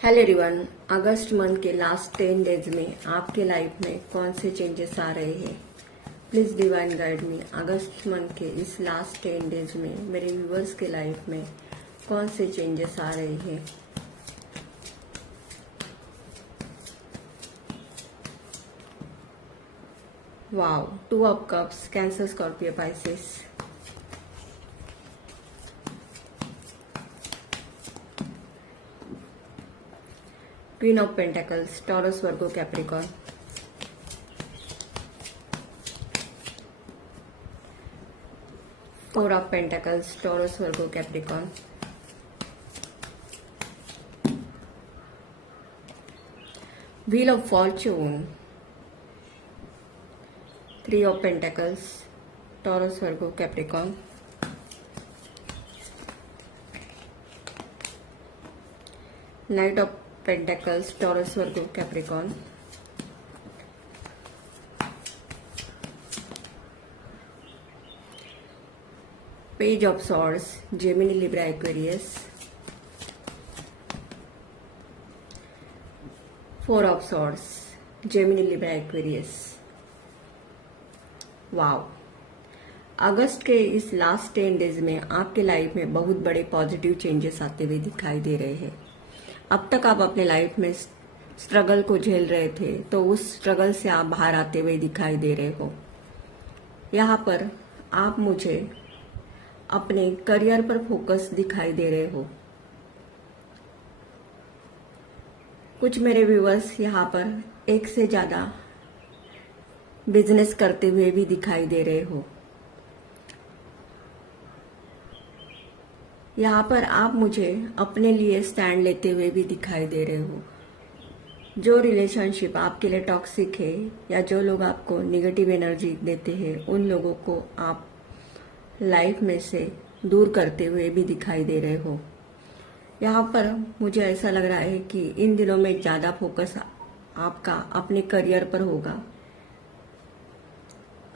Hello everyone. अगस्त month के last 10 days में आपके लाइफ में कौन से चेंजेस आ रहे हैं? Please divine guide me. August month के इस लास्ट 10 डेज में मेरे व्यूवर्स के लाइफ में कौन से चेंजेस आ रहे हैं? Wow, 2 of cups, Cancer, Scorpio, Pisces. Queen of pentacles, Taurus, Virgo, Capricorn. Four of pentacles, Taurus, Virgo, Capricorn. Wheel of fortune, three of pentacles, Taurus, Virgo, Capricorn. Knight of pentacles, Taurus, Virgo, Capricorn. Page of swords, Gemini, Libra, Aquarius. Four of swords, Gemini, Libra, Aquarius. Wow, अगस्त के इस last 10 days में आपके life में बहुत बड़े positive changes आते हुए दिखाई दे रहे हैं। अब तक आप अपने लाइफ में स्ट्रगल को झेल रहे थे, तो उस स्ट्रगल से आप बाहर आते हुए दिखाई दे रहे हो। यहाँ पर आप मुझे अपने करियर पर फोकस दिखाई दे रहे हो। कुछ मेरे व्यूअर्स यहाँ पर एक से ज्यादा बिजनेस करते हुए भी दिखाई दे रहे हो। यहाँ पर आप मुझे अपने लिए स्टैंड लेते हुए भी दिखाई दे रहे हो। जो रिलेशनशिप आपके लिए टॉक्सिक है या जो लोग आपको निगेटिव एनर्जी देते हैं, उन लोगों को आप लाइफ में से दूर करते हुए भी दिखाई दे रहे हो। यहाँ पर मुझे ऐसा लग रहा है कि इन दिनों में ज्यादा फोकस आपका अपने करियर पर होगा।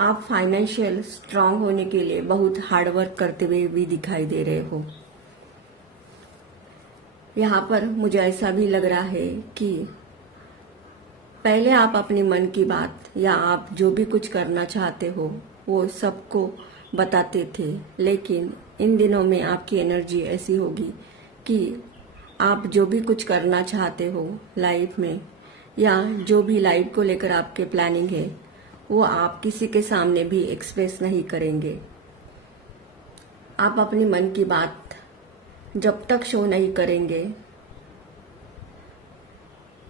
आप फाइनेंशियल स्ट्रांग होने के लिए बहुत हार्डवर्क करते हुए भी दिखाई दे रहे हो। यहाँ पर मुझे ऐसा भी लग रहा है कि पहले आप अपने मन की बात या आप जो भी कुछ करना चाहते हो वो सबको बताते थे, लेकिन इन दिनों में आपकी एनर्जी ऐसी होगी कि आप जो भी कुछ करना चाहते हो लाइफ में या जो भी लाइफ को लेकर आपके प्लानिंग है, वो आप किसी के सामने भी एक्सप्रेस नहीं करेंगे। आप अपनी मन की बात जब तक शो नहीं करेंगे,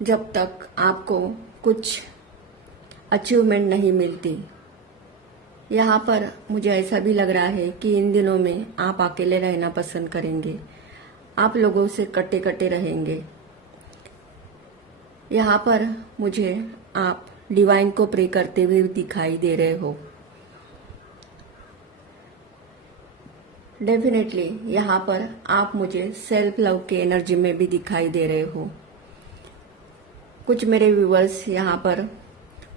जब तक आपको कुछ अचीवमेंट नहीं मिलती। यहाँ पर मुझे ऐसा भी लग रहा है कि इन दिनों में आप अकेले रहना पसंद करेंगे। आप लोगों से कटे कटे रहेंगे। यहाँ पर मुझे आप डिवाइन को प्रे करते हुए दिखाई दे रहे हो। डेफिनेटली यहाँ पर आप मुझे सेल्फ लव के एनर्जी में भी दिखाई दे रहे हो। कुछ मेरे व्यूअर्स यहाँ पर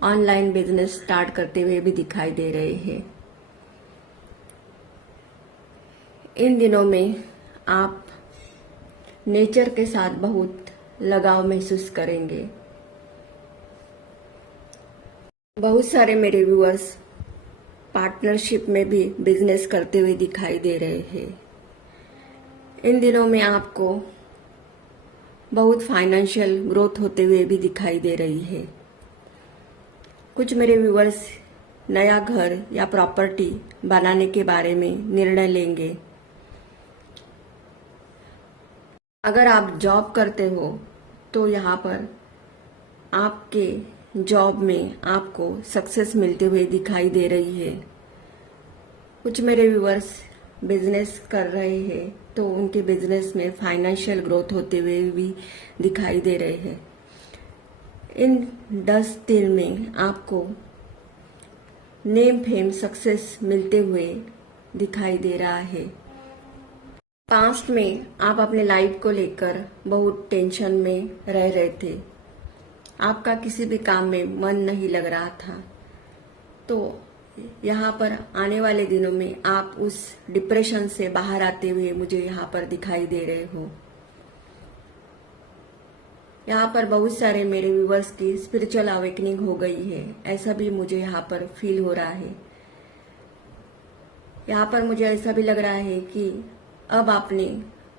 ऑनलाइन बिजनेस स्टार्ट करते हुए भी दिखाई दे रहे हैं। इन दिनों में आप नेचर के साथ बहुत लगाव महसूस करेंगे। बहुत सारे मेरे व्यूअर्स पार्टनरशिप में भी बिजनेस करते हुए दिखाई दे रहे हैं। इन दिनों में आपको बहुत फाइनेंशियल ग्रोथ होते हुए भी दिखाई दे रही है। कुछ मेरे व्यूअर्स नया घर या प्रॉपर्टी बनाने के बारे में निर्णय लेंगे। अगर आप जॉब करते हो तो यहाँ पर आपके जॉब में आपको सक्सेस मिलते हुए दिखाई दे रही है। कुछ मेरे व्यूअर्स बिजनेस कर रहे हैं तो उनके बिजनेस में फाइनेंशियल ग्रोथ होते हुए भी दिखाई दे रहे हैं। इन 10 दिन में आपको नेम फेम सक्सेस मिलते हुए दिखाई दे रहा है। पास्ट में आप अपने लाइफ को लेकर बहुत टेंशन में रह रहे थे। आपका किसी भी काम में मन नहीं लग रहा था, तो यहाँ पर आने वाले दिनों में आप उस डिप्रेशन से बाहर आते हुए मुझे यहाँ पर दिखाई दे रहे हो। यहाँ पर बहुत सारे मेरे व्यूवर्स की स्पिरिचुअल अवेकनिंग हो गई है, ऐसा भी मुझे यहाँ पर फील हो रहा है। यहाँ पर मुझे ऐसा भी लग रहा है कि अब आपने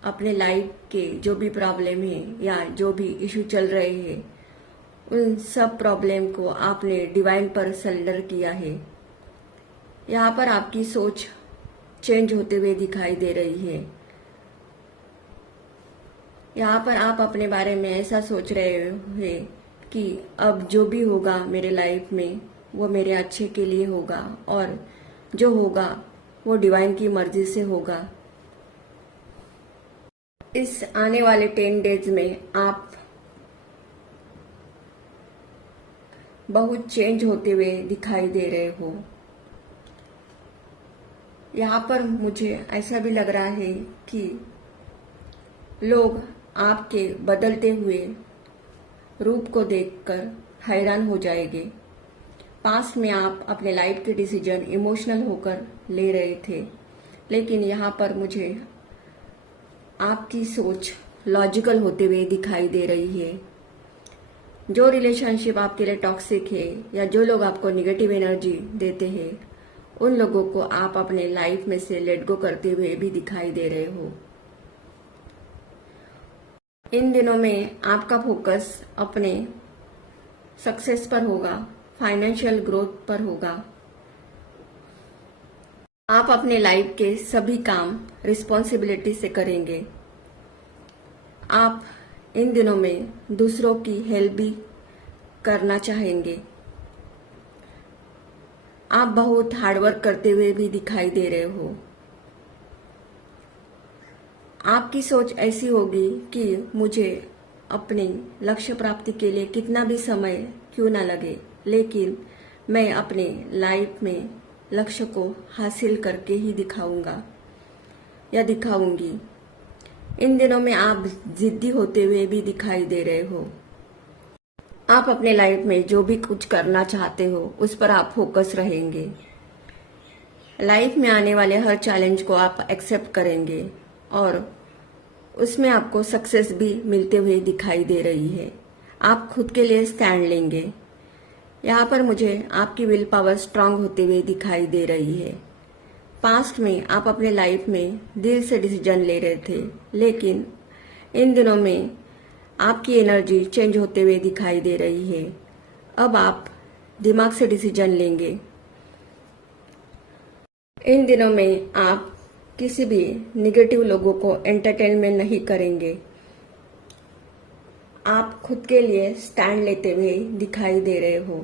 अपने लाइफ के जो भी प्रॉब्लम है या जो भी इशू चल रहे हैं, उन सब प्रॉब्लम को आपने डिवाइन पर सरेंडर किया है। यहाँ पर आपकी सोच चेंज होते हुए दिखाई दे रही है। यहाँ पर आप अपने बारे में ऐसा सोच रहे हैं कि अब जो भी होगा मेरे लाइफ में वो मेरे अच्छे के लिए होगा और जो होगा वो डिवाइन की मर्जी से होगा। इस आने वाले 10 डेज में आप बहुत चेंज होते हुए दिखाई दे रहे हो। यहाँ पर मुझे ऐसा भी लग रहा है कि लोग आपके बदलते हुए रूप को देखकर हैरान हो जाएंगे। पास्ट में आप अपने लाइफ के डिसीजन इमोशनल होकर ले रहे थे, लेकिन यहाँ पर मुझे आपकी सोच लॉजिकल होते हुए दिखाई दे रही है। जो रिलेशनशिप आपके लिए टॉक्सिक है या जो लोग आपको निगेटिव एनर्जी देते हैं, उन लोगों को आप अपने लाइफ में से लेट गो करते हुए भी दिखाई दे रहे हो। इन दिनों में आपका फोकस अपने सक्सेस पर होगा, फाइनेंशियल ग्रोथ पर होगा। आप अपने लाइफ के सभी काम रिस्पॉन्सिबिलिटी से करेंगे। आप इन दिनों में दूसरों की हेल्प भी करना चाहेंगे। आप बहुत हार्डवर्क करते हुए भी दिखाई दे रहे हो। आपकी सोच ऐसी होगी कि मुझे अपने लक्ष्य प्राप्ति के लिए कितना भी समय क्यों ना लगे, लेकिन मैं अपने लाइफ में लक्ष्य को हासिल करके ही दिखाऊंगा या दिखाऊंगी। इन दिनों में आप जिद्दी होते हुए भी दिखाई दे रहे हो। आप अपने लाइफ में जो भी कुछ करना चाहते हो उस पर आप फोकस रहेंगे। लाइफ में आने वाले हर चैलेंज को आप एक्सेप्ट करेंगे और उसमें आपको सक्सेस भी मिलते हुए दिखाई दे रही है। आप खुद के लिए स्टैंड लेंगे। यहाँ पर मुझे आपकी विल पावर स्ट्रांग होते हुए दिखाई दे रही है। पास्ट में आप अपने लाइफ में दिल से डिसीजन ले रहे थे, लेकिन इन दिनों में आपकी एनर्जी चेंज होते हुए दिखाई दे रही है। अब आप दिमाग से डिसीजन लेंगे। इन दिनों में आप किसी भी निगेटिव लोगों को एंटरटेनमेंट नहीं करेंगे। आप खुद के लिए स्टैंड लेते हुए दिखाई दे रहे हो।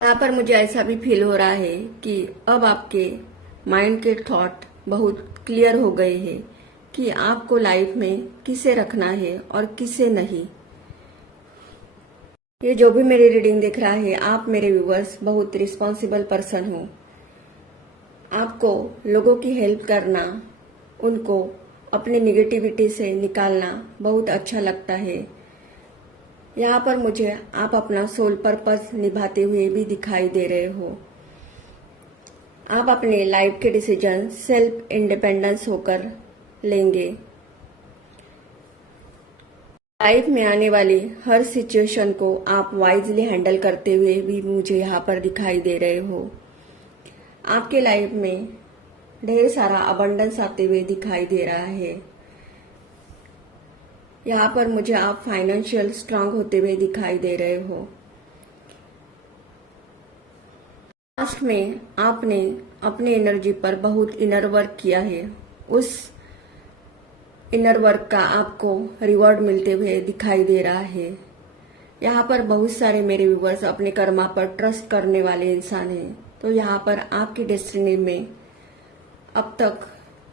यहाँ पर मुझे ऐसा भी फील हो रहा है कि अब आपके माइंड के थॉट बहुत क्लियर हो गए हैं कि आपको लाइफ में किसे रखना है और किसे नहीं। ये जो भी मेरी रीडिंग देख रहा है, आप मेरे व्यूवर्स बहुत रिस्पॉन्सिबल पर्सन हो। आपको लोगों की हेल्प करना, उनको अपनी निगेटिविटी से निकालना बहुत अच्छा लगता है। यहाँ पर मुझे आप अपना सोल पर्पस निभाते हुए भी दिखाई दे रहे हो। आप अपने लाइफ के डिसीजन सेल्फ इंडिपेंडेंस होकर लेंगे। लाइफ में आने वाली हर सिचुएशन को आप वाइजली हैंडल करते हुए भी मुझे यहाँ पर दिखाई दे रहे हो। आपके लाइफ में ढेर सारा अबंडेंस आते हुए दिखाई दे रहा है। यहाँ पर मुझे आप फाइनेंशियल स्ट्रांग होते हुए दिखाई दे रहे हो। पास्ट में आपने अपने एनर्जी पर बहुत इनर वर्क किया है। उस इनर वर्क का आपको रिवॉर्ड मिलते हुए दिखाई दे रहा है। यहाँ पर बहुत सारे मेरे व्यूवर्स अपने कर्मा पर ट्रस्ट करने वाले इंसान हैं। तो यहाँ पर आपकी डेस्टिनी में अब तक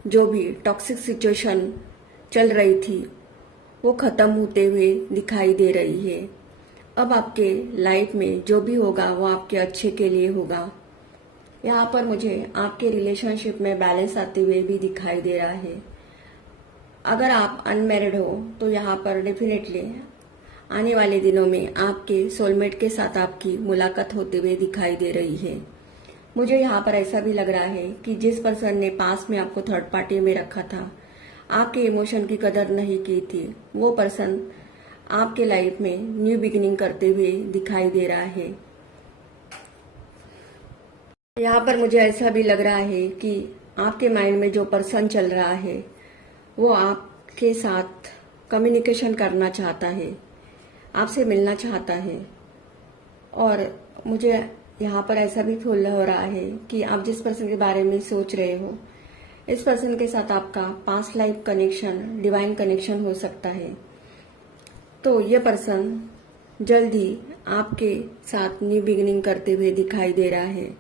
जो भी टॉक्सिक सिचुएशन चल रही थी वो खत्म होते हुए दिखाई दे रही है। अब आपके लाइफ में जो भी होगा वो आपके अच्छे के लिए होगा। यहाँ पर मुझे आपके रिलेशनशिप में बैलेंस आते हुए भी दिखाई दे रहा है। अगर आप अनमैरिड हो तो यहाँ पर डेफिनेटली आने वाले दिनों में आपके सोलमेट के साथ आपकी मुलाकात होते हुए दिखाई दे रही है। मुझे यहाँ पर ऐसा भी लग रहा है कि जिस पर्सन ने पास में आपको थर्ड पार्टी में रखा था, आपके इमोशन की कदर नहीं की थी, वो पर्सन आपके लाइफ में न्यू बिगिनिंग करते हुए दिखाई दे रहा है। यहाँ पर मुझे ऐसा भी लग रहा है कि आपके माइंड में जो पर्सन चल रहा है वो आपके साथ कम्युनिकेशन करना चाहता है, आपसे मिलना चाहता है। और मुझे यहाँ पर ऐसा भी फील हो रहा है कि आप जिस पर्सन के बारे में सोच रहे हो, इस पर्सन के साथ आपका past life connection, divine connection हो सकता है। तो ये पर्सन जल्द ही आपके साथ न्यू बिगिनिंग करते हुए दिखाई दे रहा है।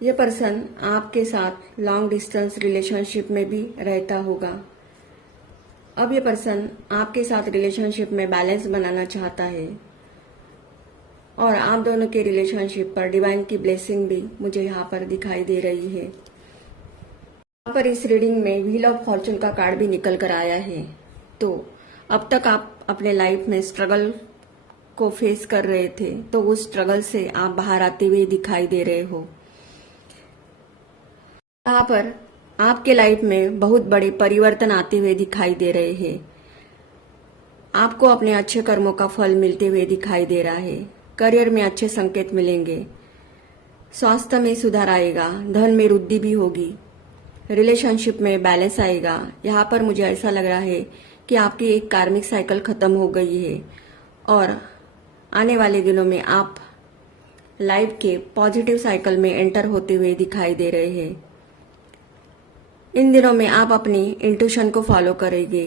ये पर्सन आपके साथ लॉन्ग डिस्टेंस रिलेशनशिप में भी रहता होगा। अब ये पर्सन आपके साथ रिलेशनशिप में बैलेंस बनाना चाहता है और आप दोनों के रिलेशनशिप पर डिवाइन की ब्लेसिंग भी मुझे यहाँ पर दिखाई दे रही है। यहाँ पर इस रीडिंग में व्हील ऑफ फॉर्चून का कार्ड भी निकल कर आया है। तो अब तक आप अपने लाइफ में स्ट्रगल को फेस कर रहे थे, तो उस स्ट्रगल से आप बाहर आते हुए दिखाई दे रहे हो। यहाँ पर आपके लाइफ में बहुत बड़े परिवर्तन आते हुए दिखाई दे रहे हैं। आपको अपने अच्छे कर्मों का फल मिलते हुए दिखाई दे रहा है। करियर में अच्छे संकेत मिलेंगे, स्वास्थ्य में सुधार आएगा, धन में वृद्धि भी होगी, रिलेशनशिप में बैलेंस आएगा। यहाँ पर मुझे ऐसा लग रहा है कि आपकी एक कार्मिक साइकिल खत्म हो गई है और आने वाले दिनों में आप लाइफ के पॉजिटिव साइकिल में एंटर होते हुए दिखाई दे रहे हैं। इन दिनों में आप अपनी इंट्यूशन को फॉलो करेंगे।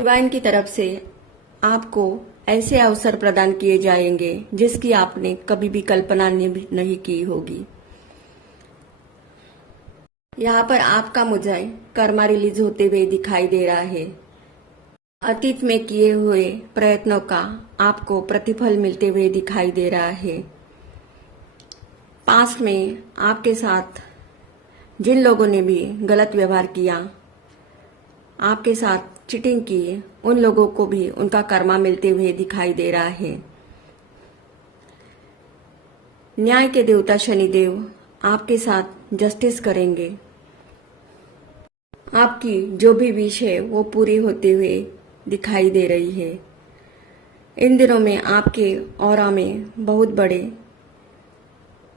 डिवाइन की तरफ से आपको ऐसे अवसर प्रदान किए जाएंगे जिसकी आपने कभी भी कल्पना नहीं की होगी। यहाँ पर आपका मुझे कर्मा रिलीज होते हुए दिखाई दे रहा है। अतीत में किए हुए प्रयत्नों का आपको प्रतिफल मिलते हुए दिखाई दे रहा है। पास्ट में आपके साथ जिन लोगों ने भी गलत व्यवहार किया, आपके साथ चीटिंग की, उन लोगों को भी उनका कर्मा मिलते हुए दिखाई दे रहा है। न्याय के देवता शनिदेव आपके साथ जस्टिस करेंगे। आपकी जो भी विश है वो पूरी होते हुए दिखाई दे रही है। इन दिनों में आपके ऑरा में बहुत बड़े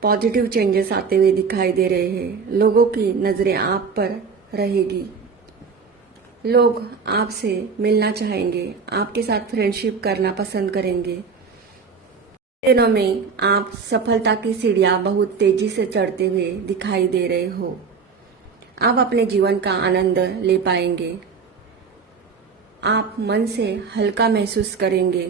पॉजिटिव चेंजेस आते हुए दिखाई दे रहे हैं। लोगों की नजरें आप पर रहेगी, लोग आपसे मिलना चाहेंगे, आपके साथ फ्रेंडशिप करना पसंद करेंगे। इन दिनों में आप सफलता की सीढ़ियां बहुत तेजी से चढ़ते हुए दिखाई दे रहे हो। आप अपने जीवन का आनंद ले पाएंगे। आप मन से हल्का महसूस करेंगे।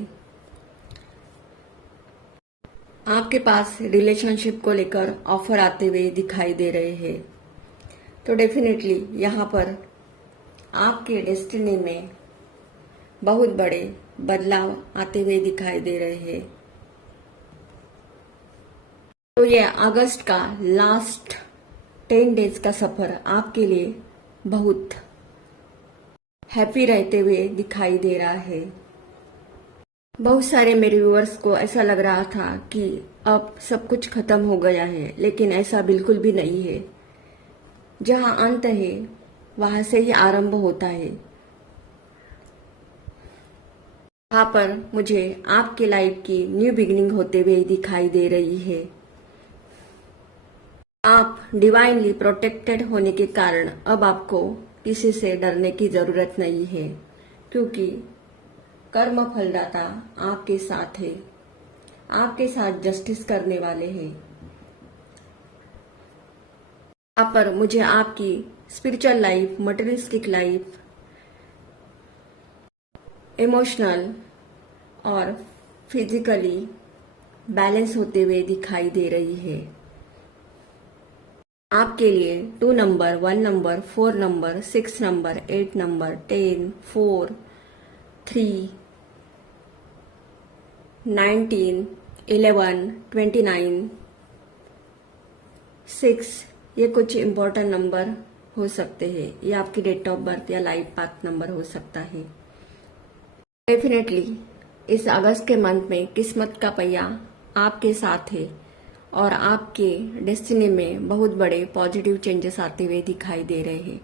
आपके पास रिलेशनशिप को लेकर ऑफर आते हुए दिखाई दे रहे हैं। तो डेफिनेटली यहाँ पर आपके डेस्टिनी में बहुत बड़े बदलाव आते हुए दिखाई दे रहे हैं। तो ये अगस्त का लास्ट 10 डेज का सफर आपके लिए बहुत हैप्पी रहते हुए दिखाई दे रहा है। बहुत सारे मेरे व्यूअर्स को ऐसा लग रहा था कि अब सब कुछ खत्म हो गया है, लेकिन ऐसा बिल्कुल भी नहीं है। जहां अंत है वहां से ही आरंभ होता है। यहाँ पर मुझे आपके लाइफ की न्यू बिगिनिंग होते हुए दिखाई दे रही है। आप डिवाइनली प्रोटेक्टेड होने के कारण अब आपको किसी से डरने की जरूरत नहीं है, क्योंकि कर्म फलदाता आपके साथ है, आपके साथ जस्टिस करने वाले हैं। यहाँ पर मुझे आपकी spiritual life, materialistic life, emotional और फिजिकली बैलेंस होते हुए दिखाई दे रही है। आपके लिए 2 number, 1 number, 4 number, 6 number, 8 number, 10, 4, 3, 19, 11, 29, 6 ये कुछ इम्पोर्टेंट नंबर हो सकते हैं। ये आपकी डेट ऑफ बर्थ या लाइफ पाथ नंबर हो सकता है। डेफिनेटली इस अगस्त के मंथ में किस्मत का पहिया आपके साथ है और आपके डेस्टिनी में बहुत बड़े पॉजिटिव चेंजेस आते हुए दिखाई दे रहे हैं।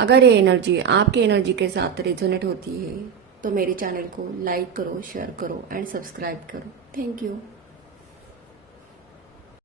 अगर ये एनर्जी आपकी एनर्जी के साथ रेजोनेट होती है तो मेरे चैनल को लाइक करो, शेयर करो एंड सब्सक्राइब करो। Thank you.